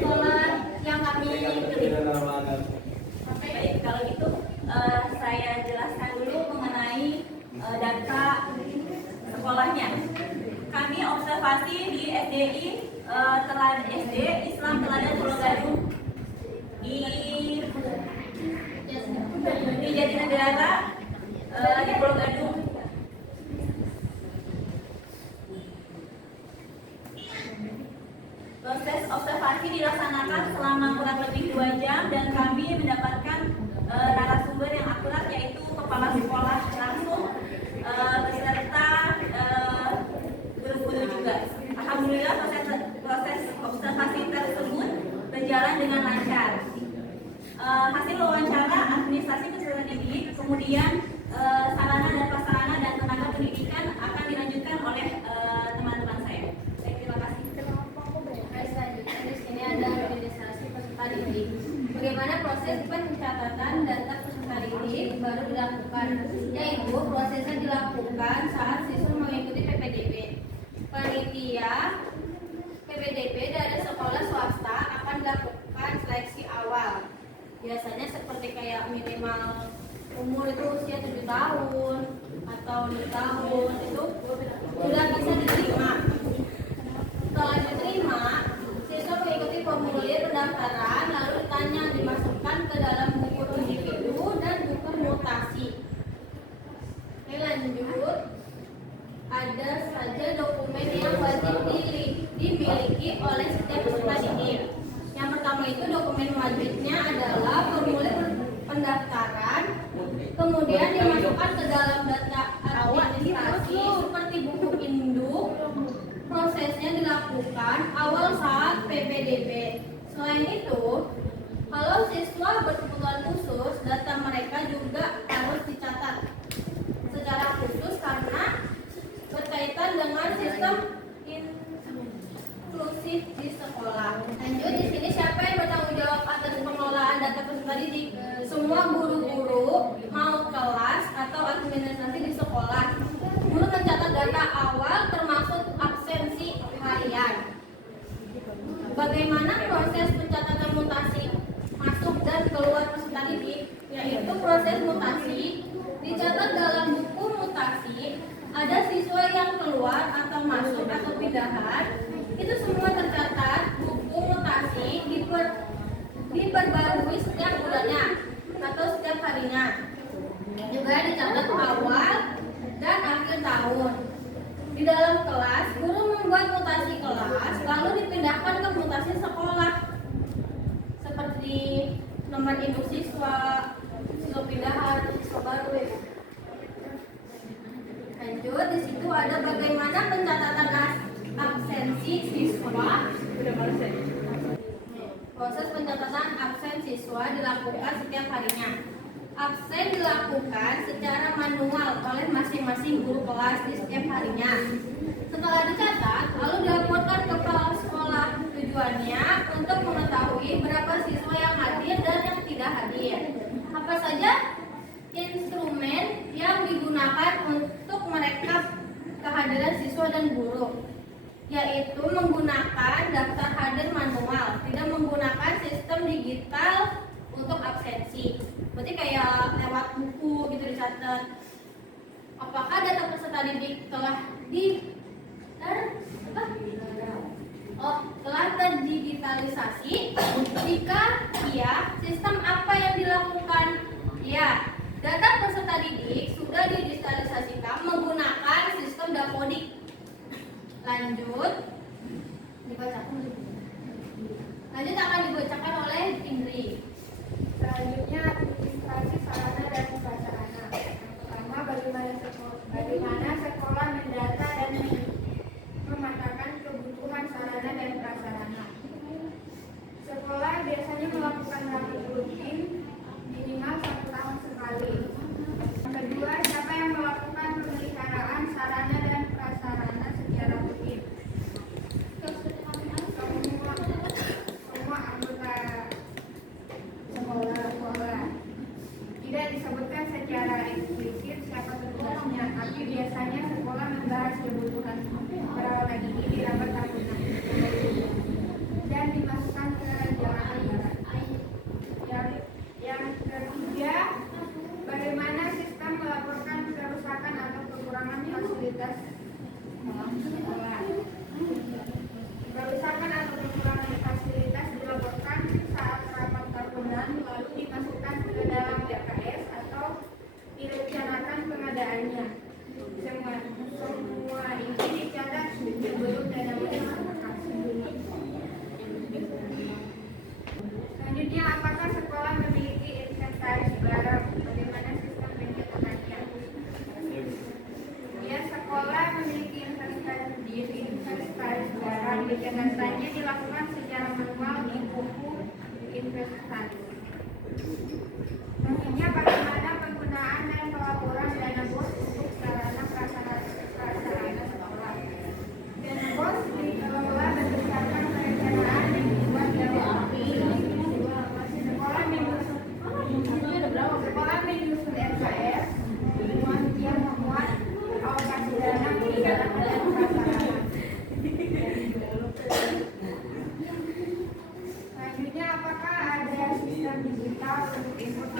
sekolah yang kami pilih. Baik, kalau gitu saya jelaskan dulu mengenai data sekolahnya. Kami observasi di SDI Teladan SD Islam Teladan Pulau Gadung di Jatinegara di Pulau Gadung. Proses observasi dilaksanakan selama kurang lebih 2 jam dan kami mendapatkan narasumber yang akurat, yaitu kepala sekolah langsung beserta guru-guru juga. Alhamdulillah proses observasi tersebut berjalan dengan lancar. Hasil wawancara administrasi peserta didik, kemudian sarana dan prasarana dan tenaga pendidikan akan dilanjutkan oleh teman-teman saya. Terima kasih. Selanjutnya di sini ada administrasi peserta didik. Bagaimana proses pencatatan data peserta didik baru dilakukan, yaitu prosesnya dilakukan saat siswa mengikuti PPDB. Panitia PPDB dari sekolah swasta akan dilakukan seleksi awal. Biasanya seperti kayak minimal umur itu usia 7 tahun atau 6 tahun itu sudah bisa diterima. Setelah diterima, siswa mengikuti formulir pendaftaran lalu ditanya, dimasukkan ke dalam buku individu dan buku mutasi. Oke, lanjut. Ada saja dokumen yang wajib dimiliki oleh setiap peserta didik. Yang pertama itu dokumen wajibnya adalah formulir pendaftaran, kemudian dimasukkan ke dalam data administrasi seperti buku induk. Prosesnya dilakukan awal saat PPDB. Selain itu, kalau siswa berkebutuhan khusus, data mereka juga harus dicatat secara khusus karena berkaitan dengan sistem inklusif di sekolah. Lanjut, di sini siapa yang bertanggung jawab atas pengelolaan data peserta didik? Semua guru-guru, mau kelas atau administrasi di sekolah. Guru mencatat data awal termasuk absensi harian. Bagaimana proses pencatatan mutasi masuk dan keluar peserta didik? Yaitu proses mutasi dicatat dalam buku mutasi. Ada siswa yang keluar atau masuk atau pindahan, itu semua tercatat. Buku mutasi diperbarui setiap bulannya atau setiap harinya. Juga dicatat awal dan akhir tahun. Di dalam kelas, guru membuat mutasi kelas lalu dipindahkan ke mutasi sekolah seperti nomor induk siswa, siswa pindahan, siswa baru. Lanjut, di situ ada bagaimana pencatatan absensi siswa. Proses pencatatan absen siswa dilakukan setiap harinya. Absen dilakukan secara manual oleh masing-masing guru kelas di setiap harinya. Setelah dicatat, lalu dilaporkan ke kepala sekolah. Tujuannya untuk mengetahui berapa siswa yang hadir dan yang tidak hadir. Apa saja instrumen yang digunakan untuk merekap kehadiran siswa dan guru, yaitu menggunakan daftar hadir manual, tidak menggunakan sistem digital untuk absensi. Berarti kayak lewat buku gitu dicatat. Apakah data peserta didik telah terdigitalisasi? Jika iya, sistem apa yang dilakukan? Ya, data peserta didik sudah didigitalisasikan menggunakan sistem Dapodik. Lanjut, akan dibacakan oleh Indri. Selanjutnya administrasi sarana dan prasarana. Yang pertama, bagaimana sekolah mendata dan memetakan kebutuhan sarana dan prasarana. Sekolah biasanya melakukan rapat rutin minimal 1 tahun sekali. Yang kedua, siapa yang melakukan pemeliharaan sarana dan prasarana secara rutin? Semua anggota sekolah. Tidak disebutkan secara eksplisit siapa petugasnya, tapi biasanya sekolah membahas kebutuhan perawatan ini di rapat tahunan dan dimasukkan ke Pencatatanya dilakukan secara manual di buku inventaris. Selanjutnya, bagaimana penggunaan dan pelaporan dana BOS untuk sarana prasarana sekolah. Dana BOS dikelola berdasarkan perencanaan yang dibuat sekolah menyusun RKS yang memuat alokasi dana anggaran dan prasarana. Selanjutnya, apakah ada sistem digital untuk input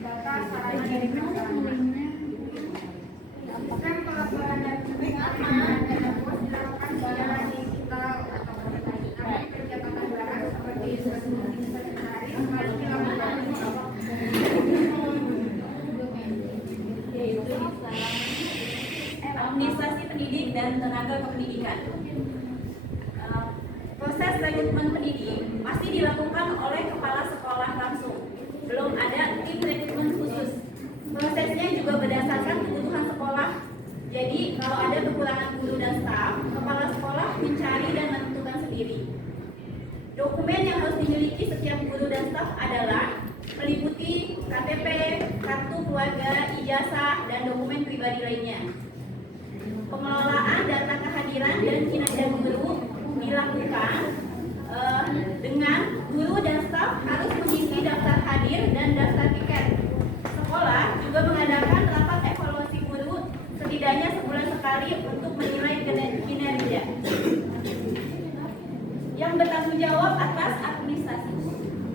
data sarana dari prasarana? Sistem pelaporan dan penggunaan dana BOS dilakukan secara digital atau namun pencatatan barang seperti inventaris harus dilakukan Yaitu administrasi pendidik dan tenaga kependidikan. Proses rekrutmen pendidik pasti dilakukan oleh kepala sekolah langsung. Belum ada tim rekrutmen khusus. Prosesnya juga berdasarkan kebutuhan sekolah. Jadi kalau ada kekurangan guru dan staf, kepala sekolah mencari dan menentukan sendiri. Dokumen yang harus dimiliki setiap guru dan staf adalah meliputi KTP, kartu keluarga, ijazah, dan dokumen pribadi lainnya. Pengelolaan data kehadiran dan kinerja guru dilakukan dengan guru dan staf harus mengisi daftar hadir dan daftar tiket. Sekolah juga mengadakan rapat evaluasi guru setidaknya sebulan sekali untuk menilai kinerja. Yang bertanggung jawab atas administrasi.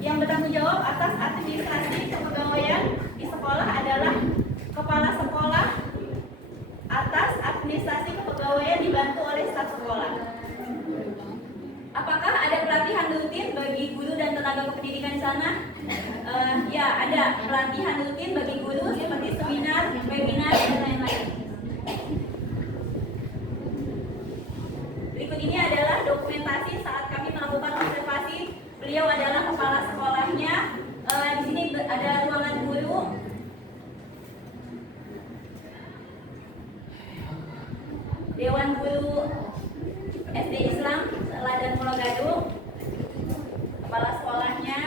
Yang bertanggung jawab atas administrasi kepegawaian di sekolah adalah kepala sekolah atas administrasi kepegawaian dibantu oleh staf sekolah. Apakah ada pelatihan rutin bagi guru dan tenaga kependidikan di sana? Ya, ada pelatihan rutin bagi guru seperti seminar, webinar, dan lain-lain. Berikut ini adalah dokumentasi saat kami melakukan observasi. Beliau adalah kepala sekolahnya. Di sini ada ruangan guru. Dewan Guru SD Islam Teladan Pulau Gadung, kepala sekolahnya.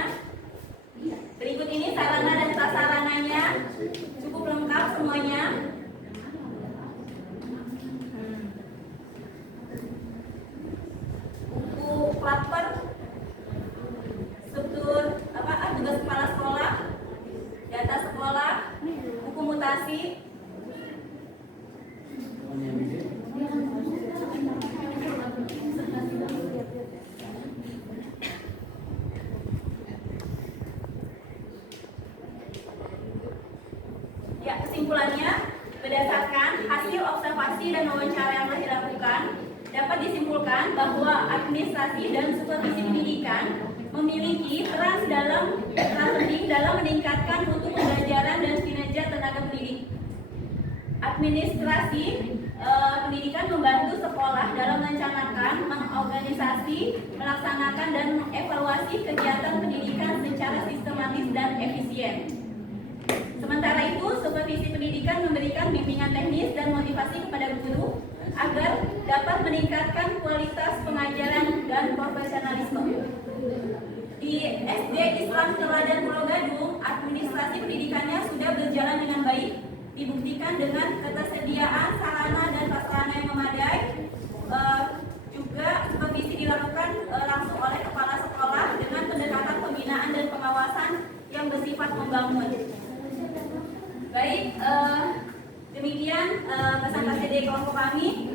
Berikut ini sarana dan prasarananya, cukup lengkap semuanya. Buku klaper, struktur tugas kepala sekolah, data sekolah, buku mutasi. Ya, kesimpulannya, berdasarkan hasil observasi dan wawancara yang telah dilakukan, dapat disimpulkan bahwa administrasi dan supervisi pendidikan memiliki peran penting dalam meningkatkan mutu pembelajaran dan kinerja tenaga pendidik. Administrasi pendidikan membantu sekolah dalam merencanakan, mengorganisasi, melaksanakan, dan mengevaluasi kegiatan pendidikan secara sistematis dan efisien. Sementara itu, supervisi pendidikan memberikan bimbingan teknis dan motivasi kepada guru agar dapat meningkatkan kualitas pengajaran dan profesionalisme. Di SD Islam Teladan Pulau Gadung, administrasi pendidikannya sudah berjalan dengan baik, dibuktikan dengan ketersediaan sarana dan prasarana yang memadai. Juga supervisi dilakukan langsung oleh kepala sekolah dengan pendekatan pembinaan dan pengawasan yang bersifat membangun. Baik, demikian pesan KCD kelompok kami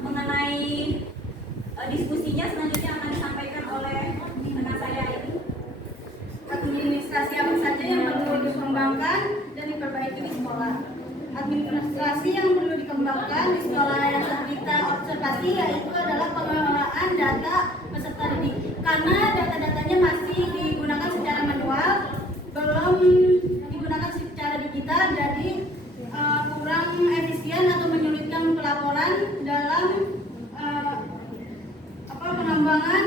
mengenai diskusinya. Selanjutnya akan disampaikan oleh anak saya ini. Administrasi apa saja yang perlu dikembangkan dan diperbaiki di sekolah. Administrasi yang perlu dikembangkan di sekolah yang kita observasi yaitu adalah pengelolaan data peserta didik. Karena data-datanya masih digunakan secara manual, belum digunakan secara digital, jadi kurang efisien atau menyulitkan pelaporan dalam pengembangan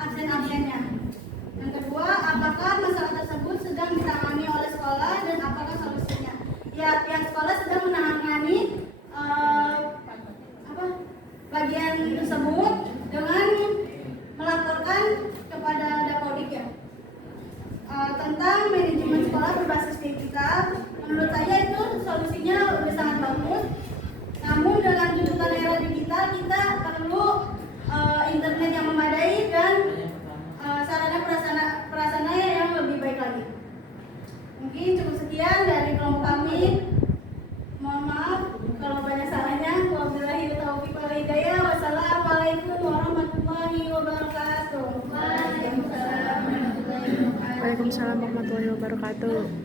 absen-absennya. Yang kedua, apakah masalah tersebut sedang ditangani oleh sekolah dan apakah solusinya? Ya, pihak sekolah sedang menangani bagian tersebut dengan tentang manajemen sekolah berbasis digital. Menurut saya itu solusinya udah sangat bagus. Namun dengan tuntutan era digital kita perlu internet yang memadai dan sarana prasarana yang lebih baik lagi. Mungkin cukup sekian dari kelompok kami. Mohon maaf kalau banyak salahnya. Wabillahi taufiq wal hidayah. Wassalamualaikum warahmatullahi wabarakatuh. Waalaikumsalam warahmatullahi wabarakatuh.